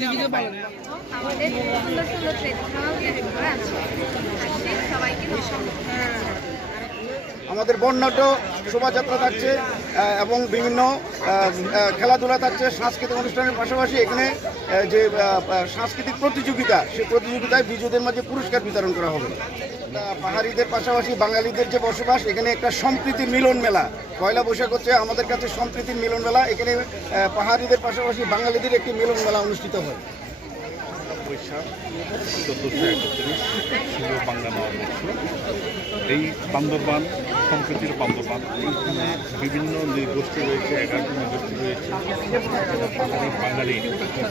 আমাদের সুন্দর সুন্দর ট্রেডিশনাল ড্রেসগুলো আছে সবাইকে নমস্কার। আমাদের বর্ণাঢ্য শোভাযাত্রা থাকছে এবং বিভিন্ন খেলাধুলা থাকছে, সাংস্কৃতিক অনুষ্ঠানের পাশাপাশি এখানে যে সাংস্কৃতিক প্রতিযোগিতা সেই প্রতিযোগিতায় বিজয়ীদের মাঝে পুরস্কার বিতরণ করা হবে। পাহাড়িদের পাশাপাশি বাঙালিদের যে বসবাস, এখানে একটা সম্প্রীতির মিলন মেলা, পয়লা বৈশাখ হচ্ছে আমাদের কাছে সম্প্রীতির মিলন মেলা, এখানে পাহাড়িদের পাশাপাশি বাঙালিদের একটি মিলন মেলা অনুষ্ঠিত হয়। বৈশাখ একত্রিশ বাংলা এই বান্দরবান সম্প্রীতির বান্দরবান এইখানে বিভিন্ন নৃগোষ্ঠী রয়েছে এগারোটি নৃগোষ্ঠী রয়েছে। বাঙালি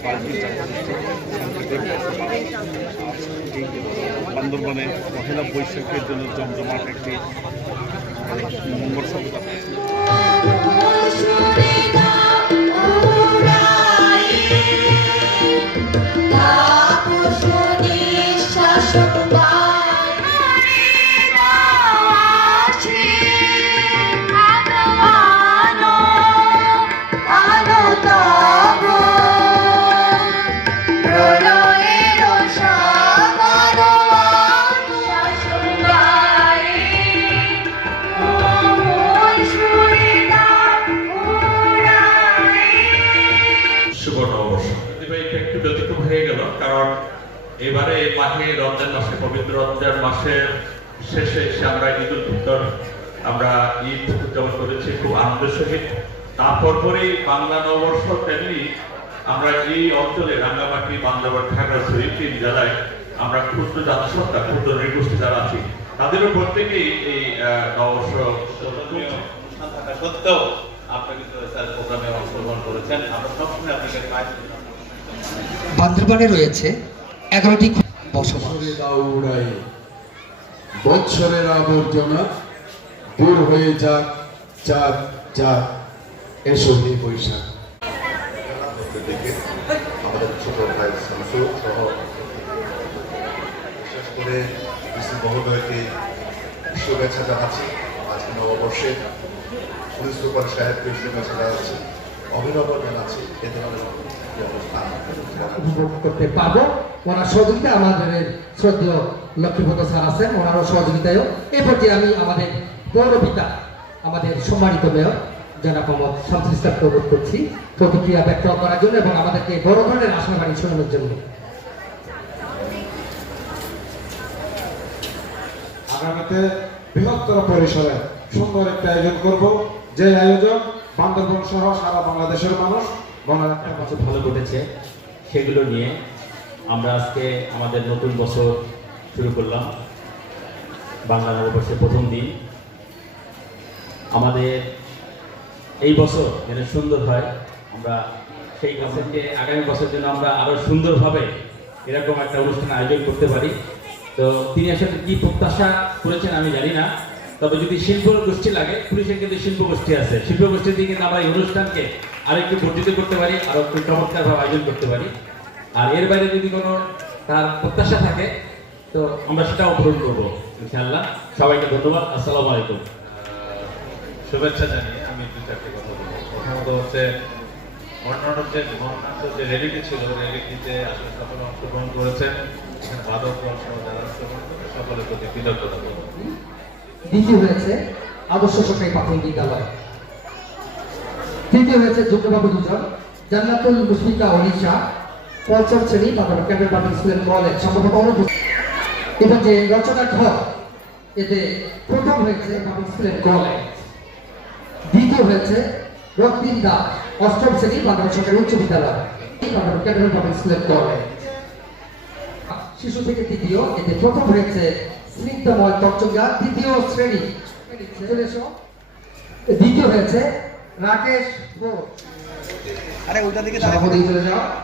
বাঙালি জাতিগোষ্ঠী সম্প্রীতির বান্দরবানে পহেলা বৈশাখের জন্য জমজমাট একটি মঙ্গল সভ্যতা। শুভ নববর্ষ অতিবাহিত একটু ব্যতিক্রম হয়ে গেল কারণ এবারে এই মাহে রমজান মাসে পবিত্র রমজান মাসের শেষে এসে আমরা ঈদ উল ফিতর আমরা ঈদ উদযাপন করেছি খুব আনন্দের সহিত। তারপর পরেই বাংলা নববর্ষ তেমনি আমরা এই অঞ্চলে রাঙ্গামাটি বান্দরবান খাগড়াছড়ি তিন জেলায় আমরা ক্ষুদ্র জাতিসত্তা ক্ষুদ্র নৃগোষ্ঠী যারা আছি তাদেরও প্রত্যেকেই এই আহ, নববর্ষ সত্ত্বেও আপনি কিন্তু স্যার প্রোগ্রামে অংশগ্রহণ করেছেন। আমরা সবসময় আপনাকে পাই বান্দরবানে রয়েছে এগারোটি বসবাস। বছরের আবর্জনা দূর হয়ে যাক যাক যাক। এসো হে বৈশাখ। আমাদের ছোট ভাই শামসু সহ বিশেষ করে মহোদয়কে শুভেচ্ছা জানাচ্ছি আজকে নববর্ষে। পুলিশ সুপার সাহেবকে শুভেচ্ছা অভিনন্দন জানাচ্ছি উপভোগ করতে পারব। ওনার সহযোগিতা আমাদের শ্রদ্ধেয় লক্ষ্মীপদ স্যার আছেন, ওনারও সহযোগিতায়ও। পর্যায়ে আমি আমাদের পৌর পিতা আমাদের সম্মানিত মেয়র, জনাব মোহাম্মদ শামসুল প্রবোধ করছি। প্রতিক্রিয়া ব্যক্ত করার জন্য এবং আমাদেরকে বড় ধরনের আশাবাড়ি শোনানোর জন্য। আগামীতে বৃহত্তর পরিসরে সুন্দর একটা আয়োজন করব। যে আয়োজন বান্দরবন সহ সারা বাংলাদেশের মানুষ মনে পারবে। ভালো ঘটেছে সেগুলো নিয়ে আমরা আজকে আমাদের নতুন বছর শুরু করলাম। বাংলা নববর্ষের প্রথম দিন। আমাদের এই বছর যেন সুন্দর হয় আমরা সেই বছরকে আগামী বছর জন্য আমরা আরও সুন্দরভাবে এরকম একটা অনুষ্ঠান আয়োজন করতে পারি। তো তিনি আসলে কি প্রত্যাশা করেছেন আমি জানি না। তবে যদি শিল্প গোষ্ঠী লাগে, পুলিশের কিন্তু শিল্প গোষ্ঠী আছে। শিল্প গোষ্ঠী দিয়ে কিন্তু আমরা এই অনুষ্ঠানকে আরেকটু বর্ধিত করতে পারি, আরও একটু চমৎকারভাবে আয়োজন করতে পারি। আর এর বাইরে যদি কোনো তার প্রত্যাশা থাকে, তো আমরা সেটাও পূরণ করব, ইনশাআল্লাহ। সবাইকে ধন্যবাদ। আসসালামু আলাইকুম। শুভেচ্ছা জানিয়ে আমি দু চারটে কথা বলব। প্রথমত হচ্ছে, অন্যান্য যে বর্ণাঢ্য যে র্যালিটি ছিল র্যালিটিতে আসলে সকলে অংশগ্রহণ করেছেন। এখানে বাদক যারা অংশগ্রহণ করেছেন, সকলের প্রতি কৃতজ্ঞতা দ্বিতীয় হয়েছে আদর্শ সরকারি প্রাথমিক বিদ্যালয়। তৃতীয় হয়েছে যোগ্যবাবু দুজন, জান্নাতুল মুশফিকা অনিশা পঞ্চম শ্রেণি তারপর ক্যাম্পের পাবলিক স্কুলের কলেজ সম্ভবত অনুপস্থিত এবং যে রচনা ঘর, এতে প্রথম হয়েছে পাবলিক স্কুলের কলেজ দ্বিতীয় হয়েছে রক্তিম দাস, অষ্টম শ্রেণি বান্দর সরকারি উচ্চ বিদ্যালয় ক্যাম্পের পাবলিক স্কুলের কলেজ শিশু থেকে তৃতীয়, এতে প্রথম হয়েছে স্নিগ্ধময় চকচকা দ্বিতীয় শ্রেণি। দ্বিতীয় হয়েছে রাকেশ ঘোষ আরে ওইটা দিকে চলে যাও।